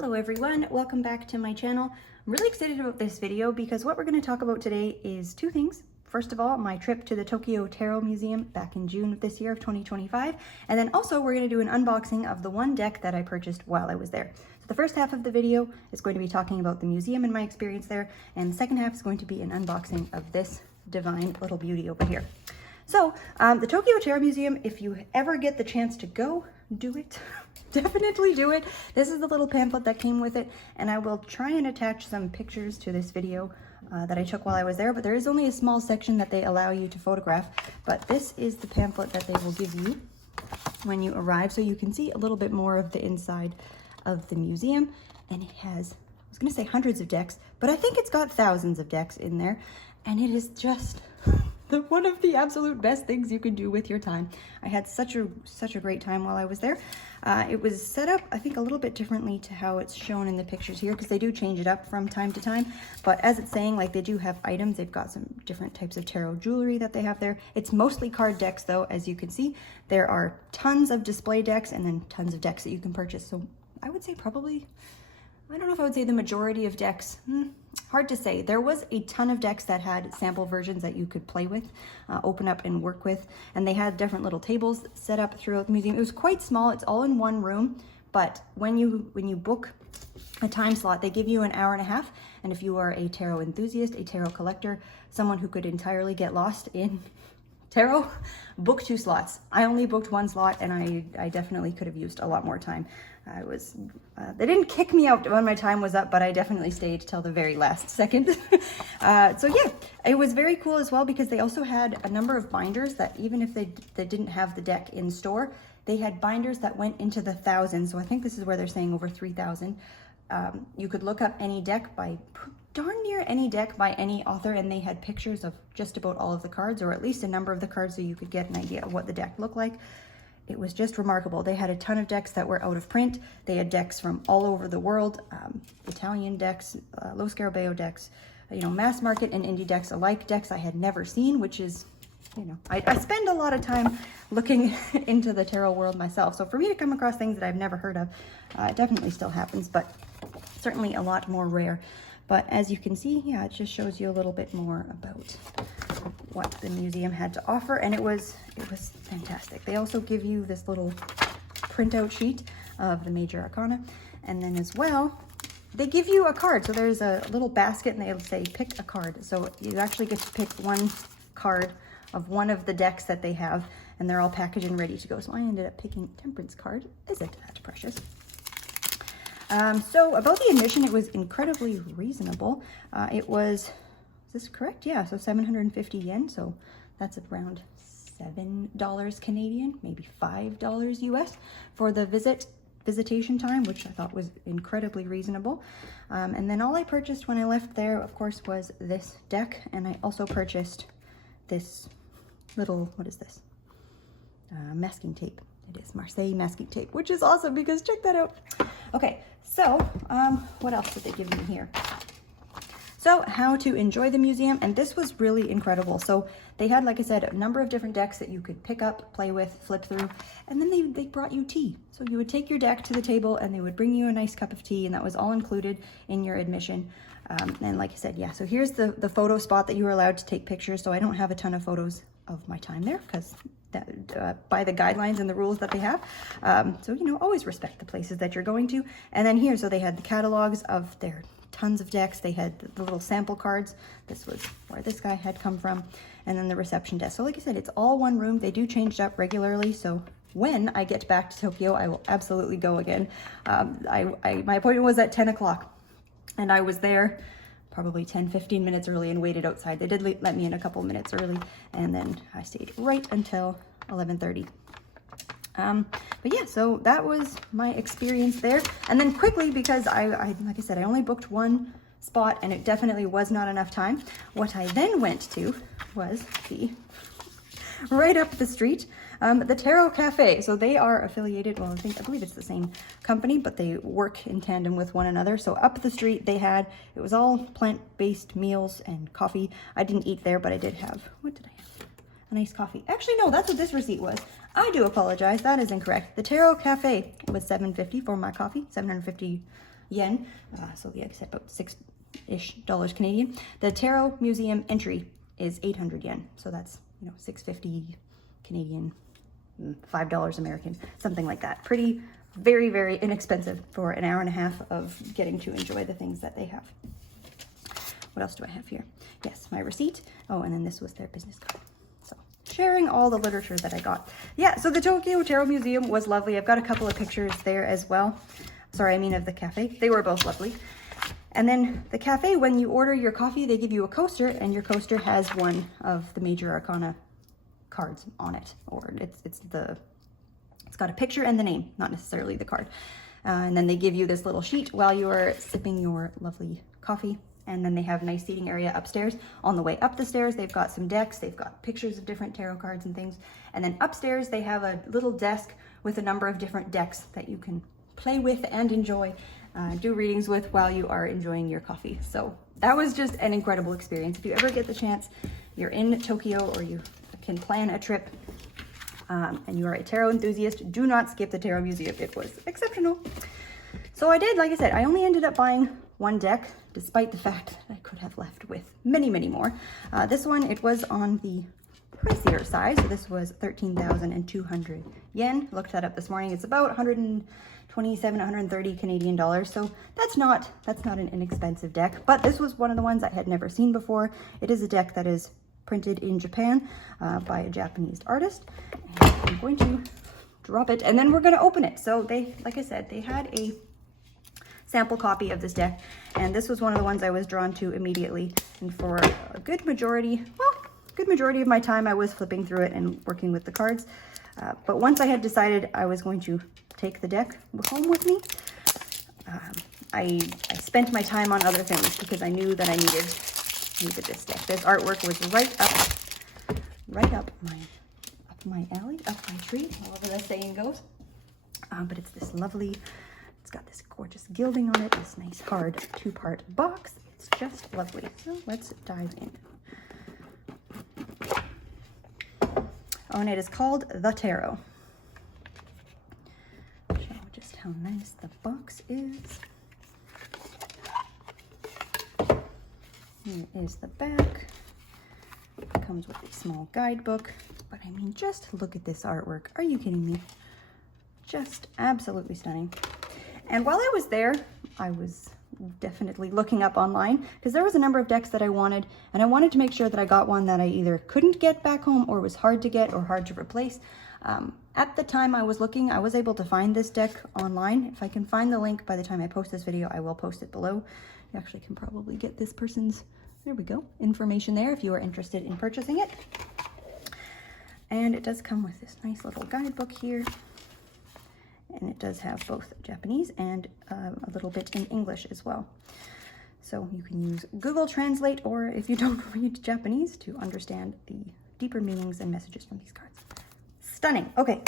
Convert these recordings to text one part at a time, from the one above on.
Hello everyone, welcome back to my channel. I'm really excited about this video because what we're going to talk about today is two things. First of all, my trip to the Tokyo Tarot Museum back in June of this year of 2025. And then also we're going to do an unboxing of the one deck that I purchased while I was there. So the first half of the video is going to be talking about the museum and my experience there. And the second half is going to be an unboxing of this divine little beauty over here. So the Tokyo Tarot Museum, if you ever get the chance to go, do it. Definitely do it. This is the little pamphlet that came with it, and I will try and attach some pictures to this video that I took while I was there, but there is only a small section that they allow you to photograph. But this is the pamphlet that they will give you when you arrive, so you can see a little bit more of the inside of the museum. And it has, I was going to say hundreds of decks, but I think it's got thousands of decks in there, and it is just one of the absolute best things you can do with your time. I had such a great time while I was there. It was set up, I think, a little bit differently to how it's shown in the pictures here, because they do change it up from time to time. But as it's saying, like, they do have items. They've got some different types of tarot jewelry that they have there. It's mostly card decks, though, as you can see. There are tons of display decks and then tons of decks that you can purchase. So I would say probably, I don't know if I would say the majority of decks. Hard to say. There was a ton of decks that had sample versions that you could play with, open up and work with, and they had different little tables set up throughout the museum. It was quite small. It's all in one room, but when you book a time slot, they give you an hour and a half, and if you are a tarot enthusiast, a tarot collector, someone who could entirely get lost in tarot, book 2 slots. I only booked 1 slot, and I definitely could have used a lot more time. They didn't kick me out when my time was up, but I definitely stayed till the very last second. So yeah, it was very cool as well, because they also had a number of binders that, even if they didn't have the deck in store, they had binders that went into the thousands. So I think this is where they're saying over 3,000. You could look up any deck by, darn near any deck by any author, and they had pictures of just about all of the cards, or at least a number of the cards, so you could get an idea of what the deck looked like. It was just remarkable. They had a ton of decks that were out of print. They had decks from all over the world, Italian decks, Lo Scarabeo decks, mass market and indie decks alike, decks I had never seen, which is, I spend a lot of time looking into the tarot world myself. So for me to come across things that I've never heard of, it definitely still happens, but certainly a lot more rare. But as you can see, yeah, it just shows you a little bit more about what the museum had to offer, and it was fantastic. They also give you this little printout sheet of the major arcana, and then as well, they give you a card. So there's a little basket, and they say pick a card. So you actually get to pick one card of one of the decks that they have, and they're all packaged and ready to go. So I ended up picking Temperance card. Is it that precious? So about the admission, it was incredibly reasonable. It was, is this correct? Yeah, so 750 yen. So that's around $7 Canadian, maybe $5 US for the visitation time, which I thought was incredibly reasonable. And then all I purchased when I left there, of course, was this deck. And I also purchased this little, what is this? Masking tape. It is Marseille masking tape, which is awesome because check that out. Okay, so what else did they give me here? So how to enjoy the museum, and this was really incredible. So they had, like I said, a number of different decks that you could pick up, play with, flip through, and then they brought you tea. So you would take your deck to the table and they would bring you a nice cup of tea, and that was all included in your admission. And like I said, yeah, so here's the photo spot that you were allowed to take pictures. So I don't have a ton of photos of my time there because by the guidelines and the rules that they have. So, always respect the places that you're going to. And then here, so they had the catalogs of their tons of decks. They had the little sample cards. This was where this guy had come from. And then the reception desk. So like I said, it's all one room. They do change it up regularly. So when I get back to Tokyo, I will absolutely go again. My appointment was at 10 o'clock. And I was there probably 10-15 minutes early and waited outside. They did let me in a couple minutes early, and then I stayed right until 11:30. But yeah, so that was my experience there. And then quickly, because I like I said, I only booked 1 spot and it definitely was not enough time. What I then went to was right up the street, the Tarot Cafe. So they are affiliated, well, I believe it's the same company, but they work in tandem with one another. So up the street they had, it was all plant-based meals and coffee. I didn't eat there, but I did have, what did I have? A nice coffee. Actually, no, that's what this receipt was. I do apologize, that is incorrect. The Tarot Cafe was $7.50 for my coffee, 750 yen. So yeah, like I said, about $6-ish Canadian. The Tarot Museum entry is 800 yen. So that's, you know, 650 Canadian, $5 American, something like that. Pretty, very, very inexpensive for an hour and a half of getting to enjoy the things that they have. What else do I have here? Yes, my receipt. Oh, and then this was their business card. So sharing all the literature that I got. Yeah, so the Tokyo Tarot Museum was lovely. I've got a couple of pictures there as well. Sorry, I mean of the cafe. They were both lovely. And then the cafe, when you order your coffee, they give you a coaster, and your coaster has one of the major arcana cards on it, or it's got a picture and the name, not necessarily the card. And then they give you this little sheet while you're sipping your lovely coffee. And then they have a nice seating area upstairs. On the way up the stairs, they've got some decks. They've got pictures of different tarot cards and things. And then upstairs, they have a little desk with a number of different decks that you can play with and enjoy, do readings with while you are enjoying your coffee. So that was just an incredible experience. If you ever get the chance, you're in Tokyo or you can plan a trip, and you are a tarot enthusiast, do not skip the Tarot Museum. It was exceptional. So I did, like I said, I only ended up buying one deck, despite the fact that I could have left with many, many more. This one, it was on the pricier side. So this was 13,200 yen. Looked that up this morning. It's about 127, 130 Canadian dollars. So that's not an inexpensive deck, but this was one of the ones I had never seen before. It is a deck that is printed in Japan by a Japanese artist. And I'm going to drop it and then we're going to open it. So they, like I said, they had a sample copy of this deck, and this was one of the ones I was drawn to immediately. And for a good majority of my time, I was flipping through it and working with the cards. But once I had decided I was going to take the deck home with me, I spent my time on other things because I knew that I needed this deck. This artwork was right up my alley, up my tree, however that saying goes. But it's this lovely. It's got this gorgeous gilding on it, this nice hard 2-part box. It's just lovely. So let's dive in. Oh, and it is called The Tarot. Show just how nice the box is. Here is the back. It comes with a small guidebook. But I mean, just look at this artwork. Are you kidding me? Just absolutely stunning. And while I was there, I was definitely looking up online because there was a number of decks that I wanted, and I wanted to make sure that I got one that I either couldn't get back home or was hard to get or hard to replace. At the time I was looking, I was able to find this deck online. If I can find the link by the time I post this video, I will post it below. You actually can probably get this person's, there we go, information there if you are interested in purchasing it. And it does come with this nice little guidebook here. And it does have both Japanese and a little bit in English as well. So you can use Google Translate, or if you don't read Japanese, to understand the deeper meanings and messages from these cards. Stunning. Okay,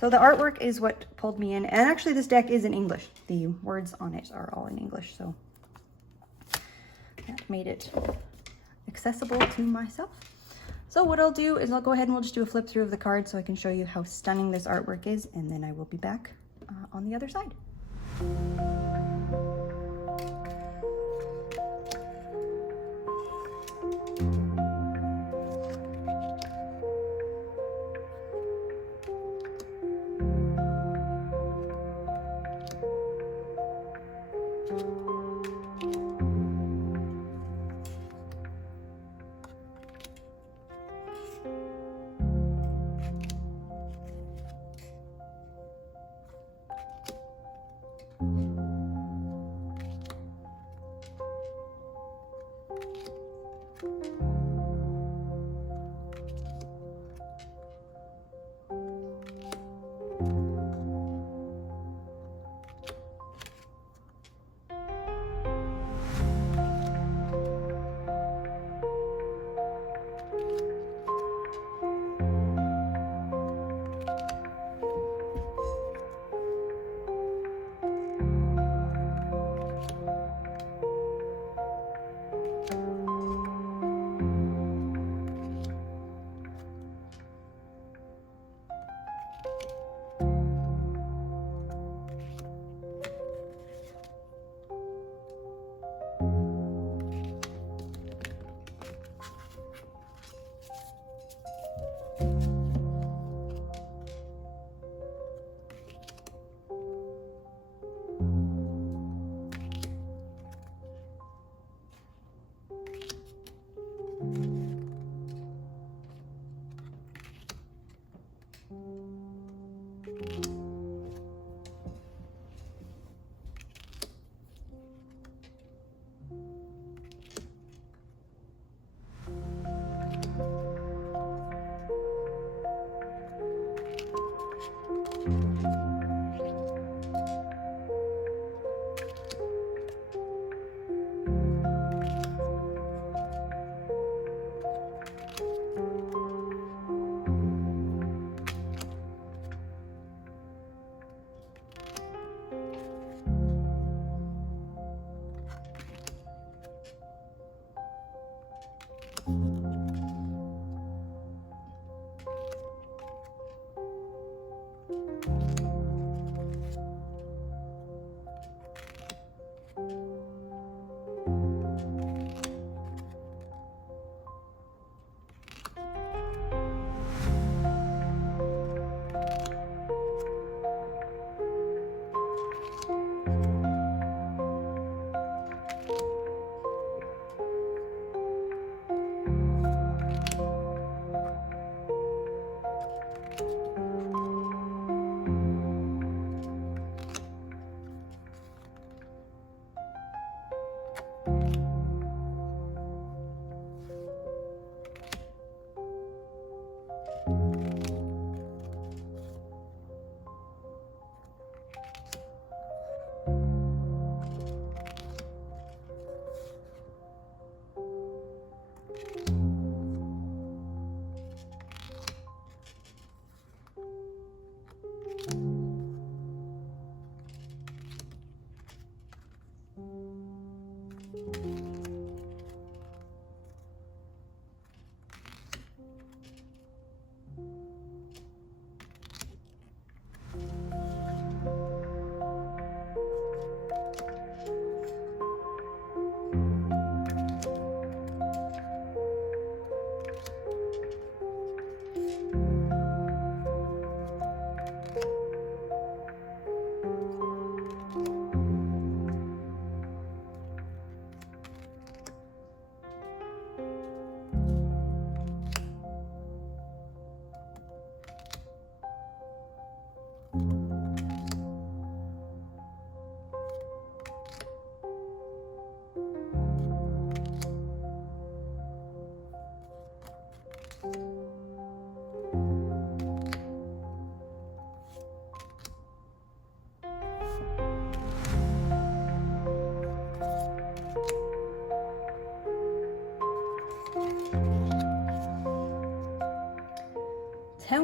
so the artwork is what pulled me in. And actually this deck is in English. The words on it are all in English, so that made it accessible to myself. So what I'll do is I'll go ahead and we'll just do a flip through of the cards so I can show you how stunning this artwork is, and then I will be back on the other side.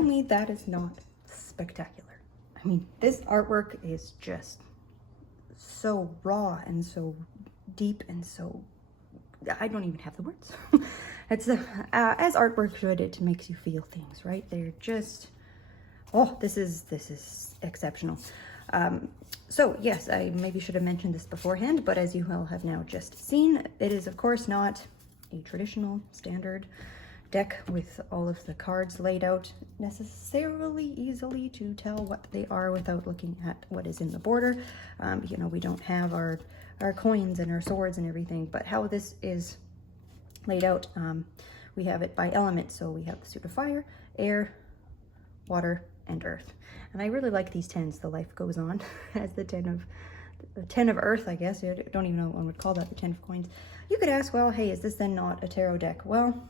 me that is not spectacular. I mean, this artwork is just so raw and so deep and so, I don't even have the words. It's as artwork should, it makes you feel things, right? They're just, oh, this is exceptional. So yes, I maybe should have mentioned this beforehand, but as you all have now just seen, it is of course not a traditional standard deck with all of the cards laid out necessarily easily to tell what they are without looking at what is in the border. You know, we don't have our coins and our swords and everything, but how this is laid out, we have it by element. So we have the suit of fire, air, water, and earth. And I really like these 10s. The life goes on as the 10 of earth, I guess. I don't even know what one would call that, the 10 of coins. You could ask, well, hey, is this then not a tarot deck? Well,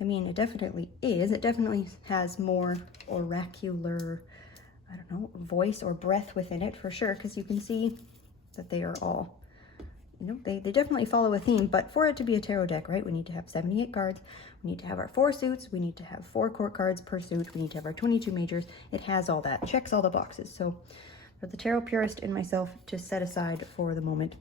I mean, it definitely is. It definitely has more oracular, I don't know, voice or breath within it for sure, because you can see that they are all, you know, they definitely follow a theme. But for it to be a tarot deck, right, we need to have 78 cards. We need to have our 4 suits. We need to have 4 court cards per suit. We need to have our 22 majors. It has all that, checks all the boxes. So for the tarot purist in myself to set aside for the moment.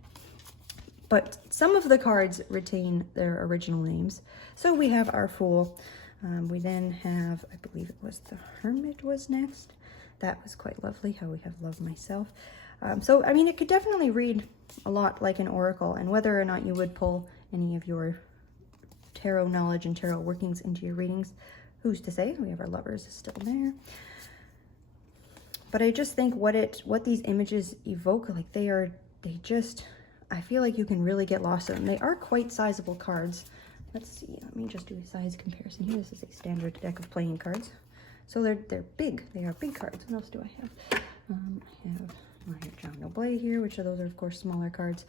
But some of the cards retain their original names. So we have our Fool. We then have, I believe it was the Hermit was next. That was quite lovely, how we have Love Myself. So, I mean, it could definitely read a lot like an oracle, and whether or not you would pull any of your tarot knowledge and tarot workings into your readings, who's to say? We have our Lovers still there. But I just think what these images evoke, like they just, I feel like you can really get lost in them. They are quite sizable cards. Let's see, let me just do a size comparison here. This is a standard deck of playing cards. So they're big, they are big cards. What else do I have? I have my John Noble here, which those are of course smaller cards.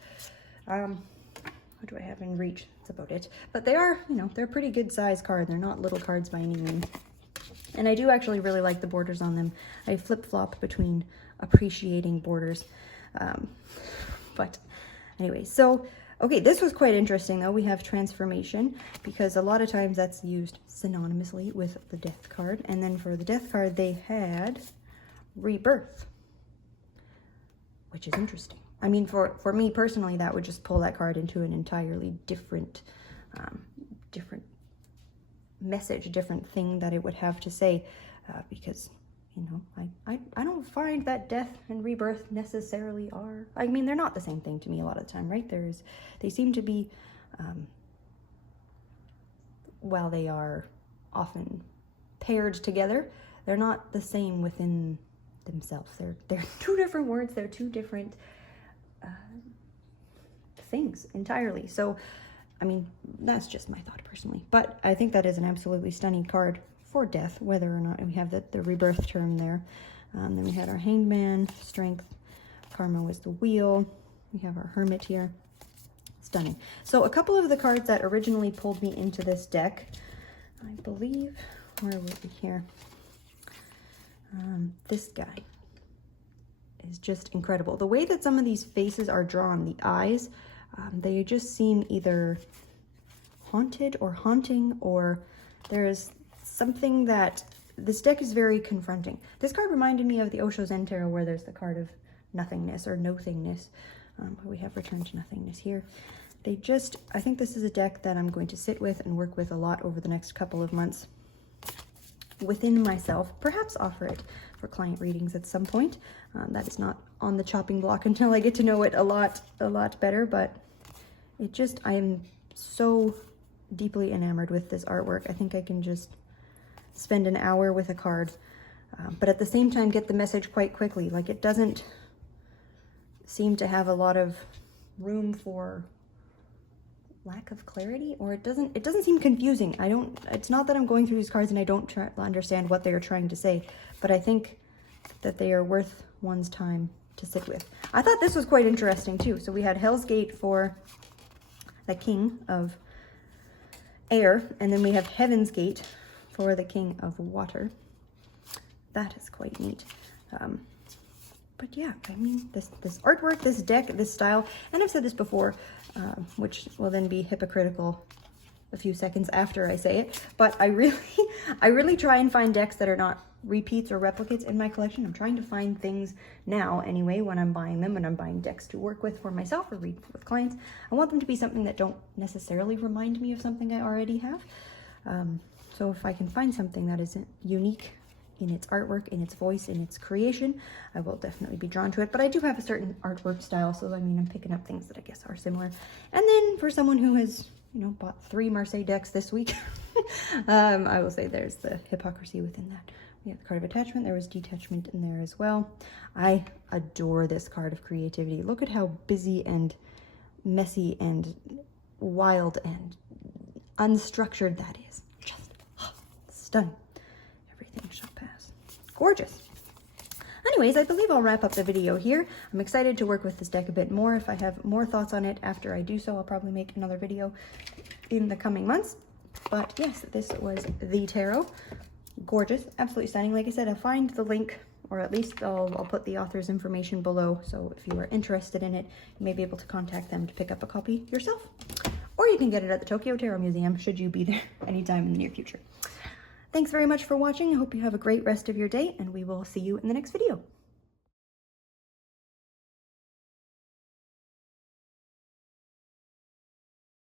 What do I have in reach? That's about it. But they are, you know, they're a pretty good size card. They're not little cards by any means. And I do actually really like the borders on them. I flip-flop between appreciating borders. But anyway, so, okay, this was quite interesting though. We have transformation, because a lot of times that's used synonymously with the death card. And then for the death card, they had rebirth, which is interesting. I mean, for me personally, that would just pull that card into an entirely different, different message, different thing that it would have to say, because, you know, I don't find that death and rebirth necessarily are, I mean, they're not the same thing to me a lot of the time, right? They seem to be, while they are often paired together, they're not the same within themselves. They're two different words. They're two different things entirely. So, I mean, that's just my thought personally. But I think that is an absolutely stunning card for death, whether or not we have the rebirth term there. Then we had our Hangman, Strength, Karma was the Wheel. We have our Hermit here. Stunning. So a couple of the cards that originally pulled me into this deck, I believe, where were we here? This guy is just incredible. The way that some of these faces are drawn, the eyes, they just seem either haunted or haunting, or there's something that this deck is very confronting. This card reminded me of the Osho Zen Tarot, where there's the card of nothingness or nothingness. We have Return to Nothingness here. They just, I think this is a deck that I'm going to sit with and work with a lot over the next couple of months within myself, perhaps offer it for client readings at some point. That is not on the chopping block until I get to know it a lot better, but it just, I am so deeply enamored with this artwork. I think I can just spend an hour with a card, but at the same time get the message quite quickly. Like, it doesn't seem to have a lot of room for lack of clarity, or it doesn't seem confusing. It's not that I'm going through these cards and I don't understand what they are trying to say, but I think that they are worth one's time to sit with. I thought this was quite interesting too. So we had Hell's Gate for the King of Air, and then we have Heaven's Gate for the King of Water. That is quite neat. But yeah, I mean, this artwork, this deck, this style, and I've said this before, which will then be hypocritical a few seconds after I say it, but I really try and find decks that are not repeats or replicates in my collection. I'm trying to find things now anyway when I'm buying them, when I'm buying decks to work with for myself or read with clients. I want them to be something that don't necessarily remind me of something I already have. So if I can find something that is unique in its artwork, in its voice, in its creation, I will definitely be drawn to it. But I do have a certain artwork style, so I mean, I'm picking up things that I guess are similar. And then for someone who has, you know, bought 3 Marseille decks this week, I will say there's the hypocrisy within that. We have the card of attachment. There was detachment in there as well. I adore this card of creativity. Look at how busy and messy and wild and unstructured that is. Just stunning. Everything shall pass. Gorgeous. Anyways, I believe I'll wrap up the video here. I'm excited to work with this deck a bit more. If I have more thoughts on it after I do so, I'll probably make another video in the coming months. But yes, this was the tarot. Gorgeous, absolutely stunning. Like I said, I'll find the link, or at least I'll put the author's information below. So if you are interested in it, you may be able to contact them to pick up a copy yourself. Or you can get it at the Tokyo Tarot Museum, should you be there anytime in the near future. Thanks very much for watching. I hope you have a great rest of your day, and we will see you in the next video.